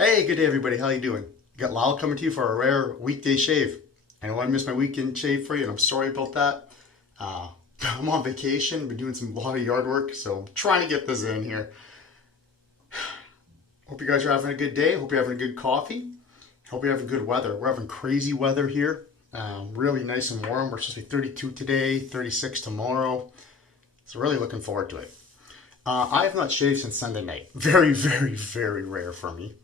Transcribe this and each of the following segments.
Hey, good day everybody. How you doing? Got Lyle coming to you for a rare weekday shave. I know I missed my weekend shave for you, and I'm sorry about that. I'm on vacation, been doing a lot of yard work, so I'm trying to get this in here. Hope you guys are having a good day. Hope you're having a good coffee. Hope you're having good weather. We're having crazy weather here. Really nice and warm. We're supposed to be 32 today, 36 tomorrow. So really looking forward to it. I have not shaved since Sunday night. Very, very, very rare for me.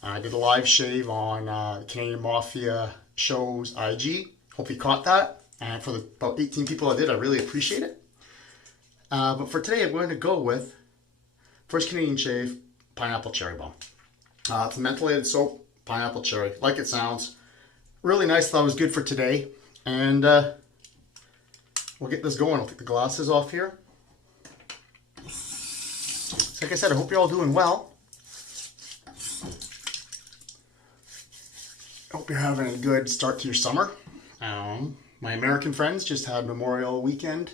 I did a live shave on Canadian Mafia Show's IG. Hope you caught that. And for the about 18 people I did, I really appreciate it. But for today, I'm going to go with first Canadian shave, Pineapple Cherry Bomb. It's a mentholated soap, pineapple cherry, like it sounds. Really nice. Thought it was good for today. And we'll get this going. I'll take the glasses off here. So like I said, I hope you're all doing well. Hope you're having a good start to your summer. My American friends just had Memorial Weekend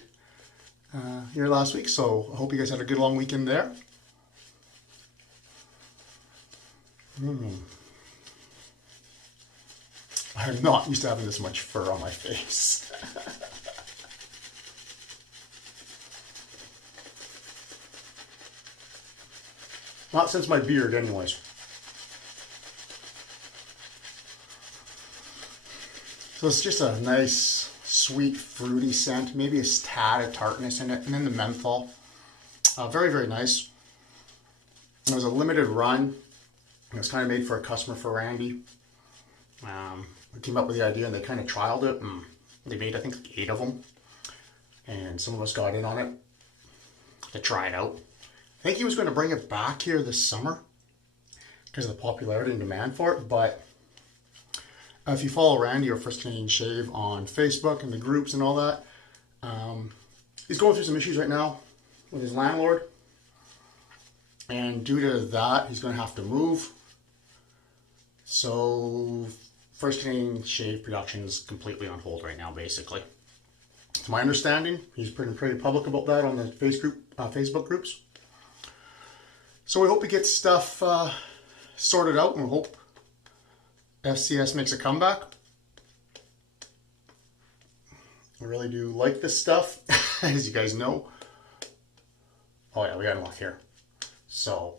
here last week, so I hope you guys had a good long weekend there. I'm not used to having this much fur on my face. Not since my beard, anyways. So it's just a nice, sweet, fruity scent. Maybe a tad of tartness in it. And then the menthol. Very, very nice. It was a limited run. It was kind of made for a customer for Randy. We came up with the idea and they kind of trialed it. And they made, I think, like 8 of them. And some of us got in on it to try it out. I think he was going to bring it back here this summer because of the popularity and demand for it. But if you follow Randy or First Canadian Shave on Facebook and the groups and all that, he's going through some issues right now with his landlord. And due to that, he's going to have to move. So First Canadian Shave production is completely on hold right now, basically. To my understanding, he's pretty public about that on the Facebook groups. So we hope he gets stuff sorted out, and we hope FCS makes a comeback. I really do like this stuff, as you guys know. Oh yeah, we got enough here. So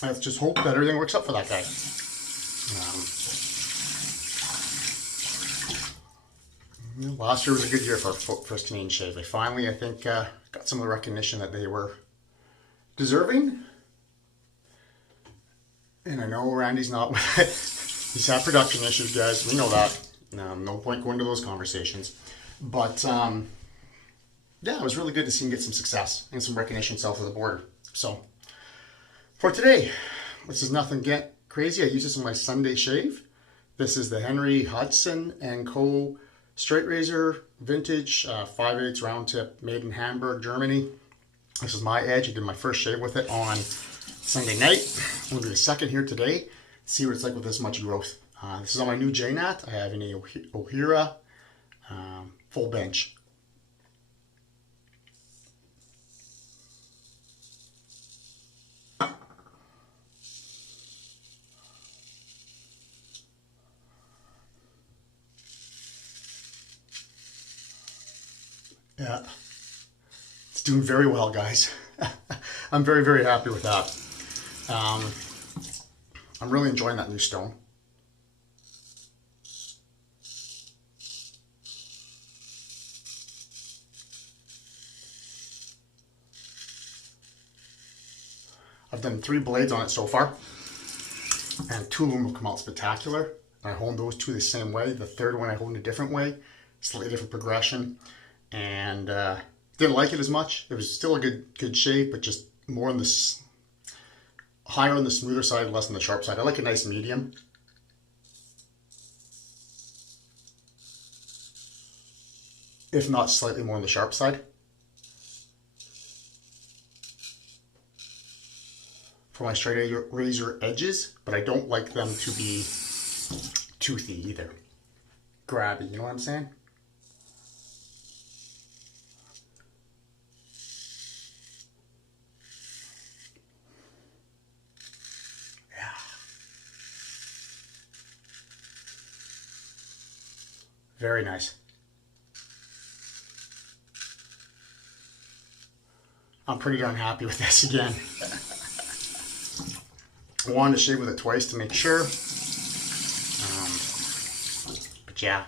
let's just hope that everything works out for that guy. Last year was a good year for First Canadian Shave. They finally, I think, got some of the recognition that they were deserving. And I know Randy's not with it. He's had production issues, guys. We know that. No point going to those conversations. But, yeah, it was really good to see him get some success and some recognition south of the border. So, for today, this is nothing get crazy. I use this in my Sunday shave. This is the Henry Hobson & Co. Straight Razor Vintage 5/8 round tip, made in Hamburg, Germany. This is my edge. I did my first shave with it on Sunday night. I'm going to do the second here today. See what it's like with this much growth. This is on my new J-Nat. I have an Ohira full bench. Yeah, it's doing very well, guys. I'm very, very happy with that. I'm really enjoying that new stone. I've done 3 blades on it so far, and 2 of them will come out spectacular. I honed those 2 the same way. The third one I honed a different way, slightly different progression, and didn't like it as much. It was still a good shave, but just more on this higher on the smoother side, less on the sharp side. I like a nice medium. If not slightly more on the sharp side. For my straight razor edges, but I don't like them to be toothy either. Grabby, you know what I'm saying? Very nice. I'm pretty darn happy with this again. I wanted to shave with it twice to make sure. But yeah,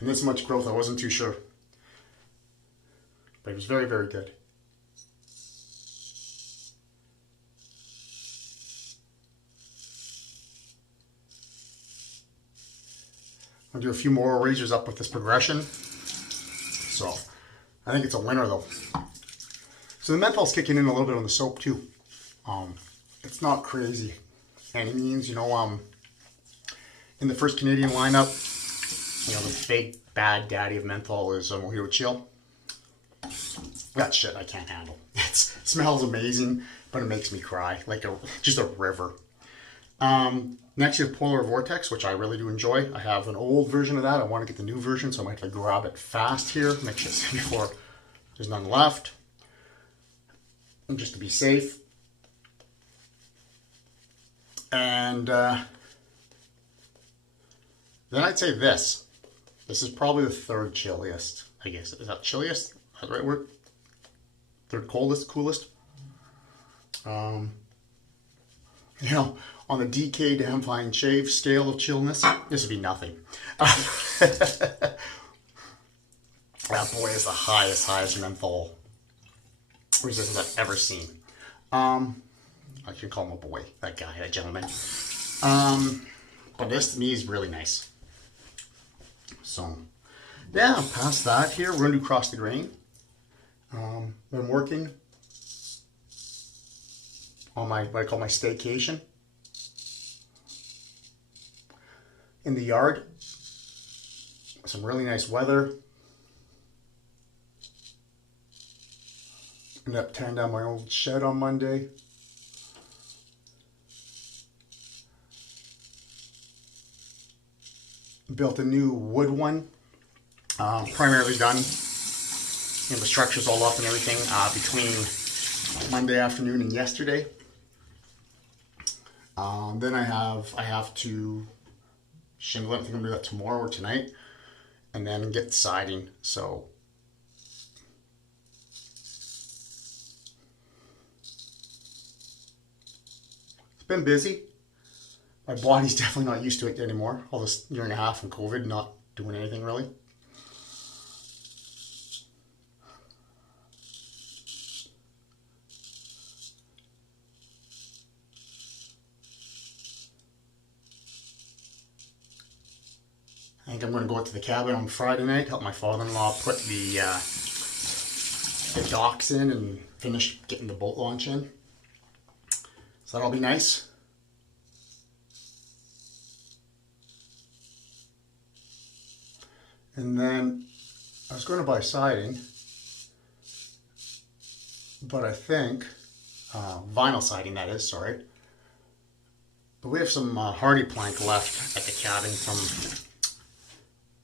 and this much growth I wasn't too sure. But it was very, very good. I'll do a few more razors up with this progression. So I think it's a winner though. So the menthol's kicking in a little bit on the soap too. It's not crazy any means, you know. In the first Canadian lineup, you know, the big bad daddy of menthol is Mojito Chill. That shit I can't handle. It smells amazing, but it makes me cry like just a river. Next you have Polar Vortex, which I really do enjoy. I have an old version of that. I want to get the new version, so I might have to grab it fast here. Make sure it's before there's none left. And just to be safe. And then I'd say this. This is probably the third chilliest, I guess. Is that chilliest? Is that the right word? Third coolest? You know, on the DK to Fine Shave scale of chillness, this would be nothing. That boy is the highest menthol resistance I've ever seen. I can call him a boy, that guy, that gentleman. But this to me is really nice. So, yeah, past that here, we're going to do Cross the Grain. Been working on my, what I call my staycation. In the yard. Some really nice weather. Ended up tearing down my old shed on Monday. Built a new wood one. Primarily done. You know, the structure's all up and everything between Monday afternoon and yesterday. Then I have to shingle it. I think I'm gonna do that tomorrow or tonight, and then get siding. So it's been busy. My body's definitely not used to it anymore. All this year and a half from COVID, not doing anything really. I think I'm going to go out to the cabin on Friday night, help my father-in-law put the docks in and finish getting the boat launch in. So that'll be nice. And then I was going to buy siding, but I think, vinyl siding that is, sorry. But we have some hardy plank left at the cabin from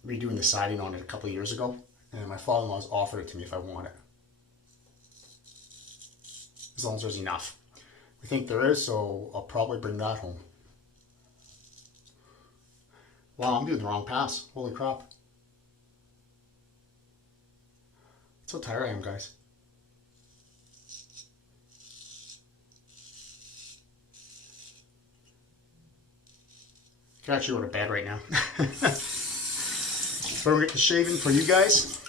redoing the siding on it a couple of years ago, and my father-in-law's offered it to me if I want it, as long as there's enough. We think there is, so I'll probably bring that home. Wow, I'm doing the wrong pass. Holy crap. So tired I am, guys. I could actually go to bed right now. But we'll get the shaving for you guys.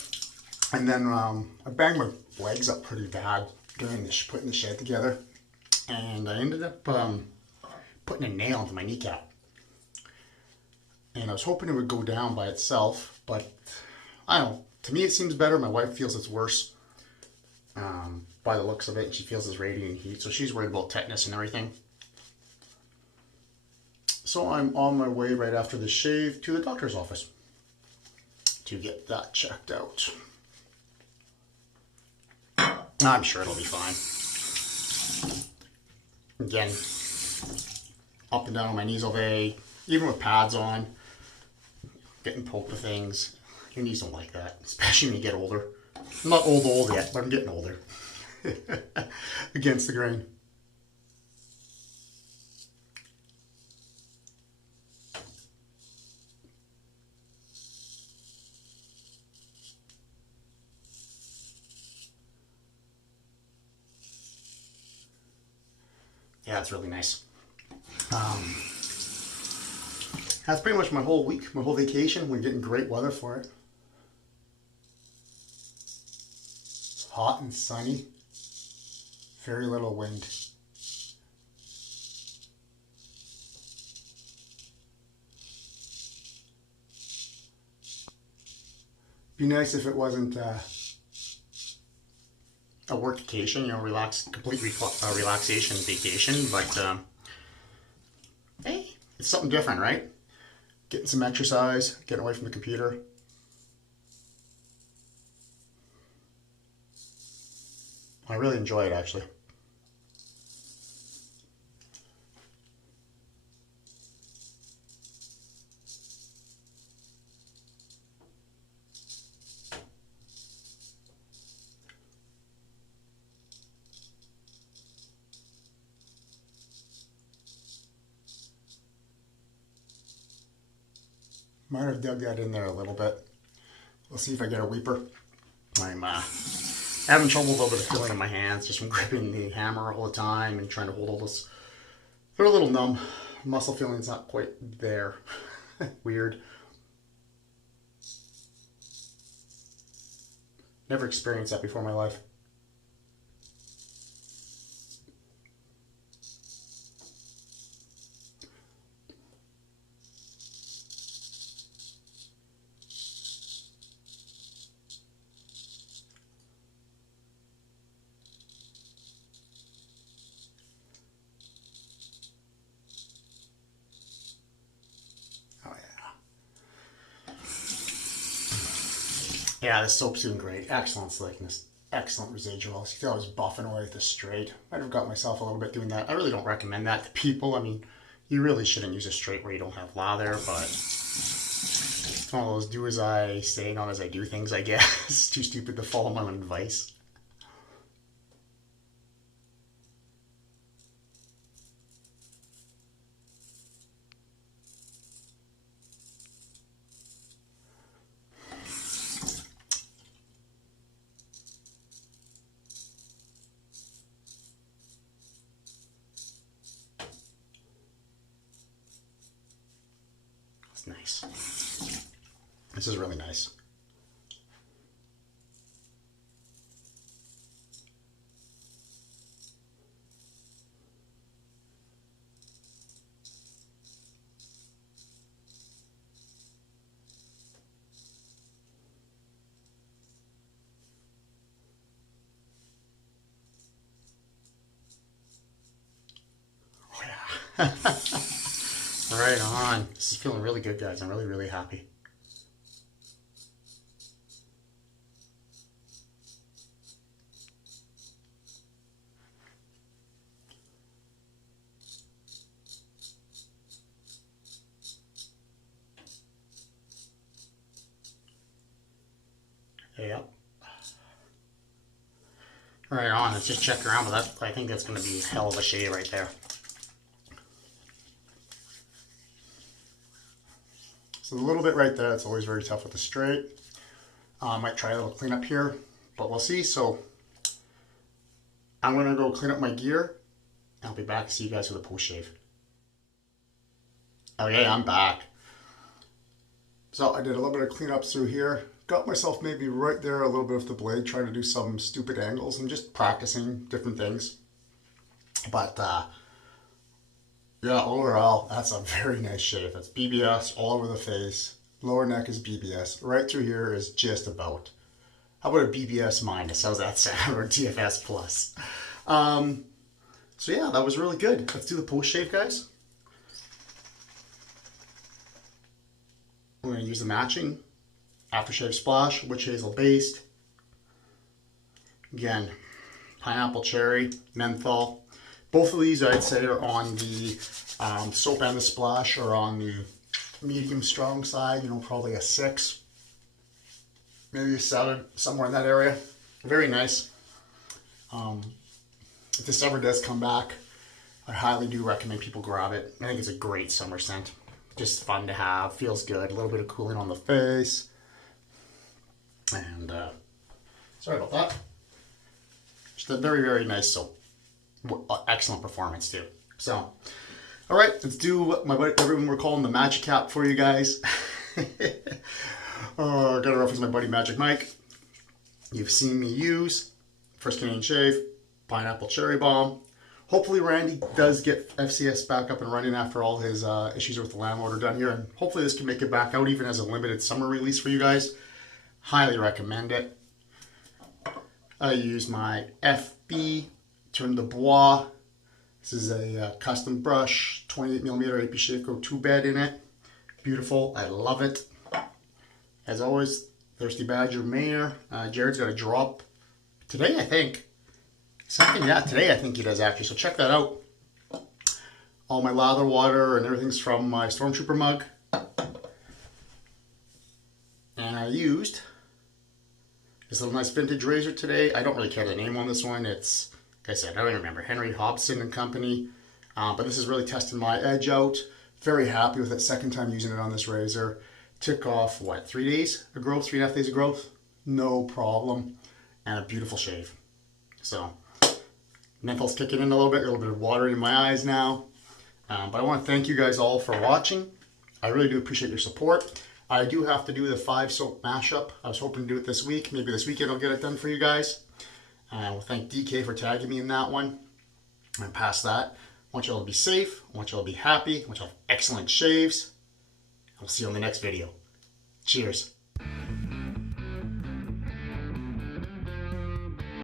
And then I banged my legs up pretty bad during this, putting the shed together. And I ended up putting a nail into my kneecap. And I was hoping it would go down by itself, but I don't know. To me it seems better. My wife feels it's worse by the looks of it. She feels it's radiating heat, so she's worried about tetanus and everything. So I'm on my way right after the shave to the doctor's office to get that checked out. I'm sure it'll be fine. Again, up and down on my knees all day, even with pads on, getting poked with things. Your knees don't like that, especially when you get older. I'm not old yet, but I'm getting older. Against the grain. Yeah, it's really nice. That's pretty much my whole week, my whole vacation. We're getting great weather for it. It's hot and sunny. Very little wind. Be nice if it wasn't a workcation, you know, complete relaxation vacation, but hey, it's something different, right? Getting some exercise, getting away from the computer. I really enjoy it, actually. Might have dug that in there a little bit. We'll see if I get a weeper. I'm having trouble with a little bit of feeling in my hands just from gripping the hammer all the time and trying to hold all this. They're a little numb. Muscle feeling's not quite there. Weird. Never experienced that before in my life. Yeah, the soap's doing great. Excellent slickness. Excellent residual. See, I was buffing away with the straight. Might have got myself a little bit doing that. I really don't recommend that to people. I mean, you really shouldn't use a straight where you don't have lather, but it's one of those do as I say, not as I do things, I guess. It's too stupid to follow my own advice. Nice. This is really nice. Oh yeah. Right on. This is feeling really good, guys. I'm really, really happy. Yep. Right on. Let's just check around, but I think that's going to be a hell of a shade right there. So a little bit right there. It's always very tough with the straight. I might try a little cleanup here, but we'll see. So I'm going to go clean up my gear. I'll be back to see you guys with a post shave. Okay, I'm back. So I did a little bit of cleanup through here. Got myself maybe right there a little bit of the blade, trying to do some stupid angles and just practicing different things. But yeah, overall, that's a very nice shave. That's BBS all over the face. Lower neck is BBS. Right through here is just about. How about a BBS minus? How's that sound? Or TFS plus? So yeah, that was really good. Let's do the post shave, guys. We're going to use the matching aftershave splash, witch hazel based. Again, pineapple cherry, menthol. Both of these I'd say are on the soap and the splash are on the medium strong side, you know, probably a 6, maybe a 7, somewhere in that area. Very nice. If this ever does come back, I highly do recommend people grab it. I think it's a great summer scent. Just fun to have, feels good, a little bit of cooling on the face. And sorry about that. Just a very, very nice soap. excellent performance too. So, all right, let's do what everyone we're calling the Magic Cap for you guys. Oh, I gotta reference my buddy Magic Mike. You've seen me use First Canadian Shave, Pineapple Cherry Bomb. Hopefully Randy does get FCS back up and running after all his issues with the landlord are done here, and hopefully this can make it back out even as a limited summer release for you guys. Highly recommend it. I use my FB Tournuredebois. This is a custom brush, 28mm AP Shaco 2-bed in it. Beautiful, I love it. As always, Thirsty Badger Mayor. Jared's got a drop today, I think. Today I think he does actually, so check that out. All my lather water and everything's from my Stormtrooper mug. And I used this little nice vintage razor today. I don't really care the name on this one. It's, like I said, I don't even remember. Henry Hobson and Company. But this is really testing my edge out. Very happy with it. Second time using it on this razor. Took off, what, 3 days of growth? 3.5 days of growth? No problem. And a beautiful shave. So, menthol's kicking in a little bit of water in my eyes now. But I want to thank you guys all for watching. I really do appreciate your support. I do have to do the 5 soap mashup. I was hoping to do it this week. Maybe this weekend I'll get it done for you guys. We'll thank DK for tagging me in that one. And past that, I want you all to be safe. I want you all to be happy. I want you all to have excellent shaves. I'll see you on the next video. Cheers.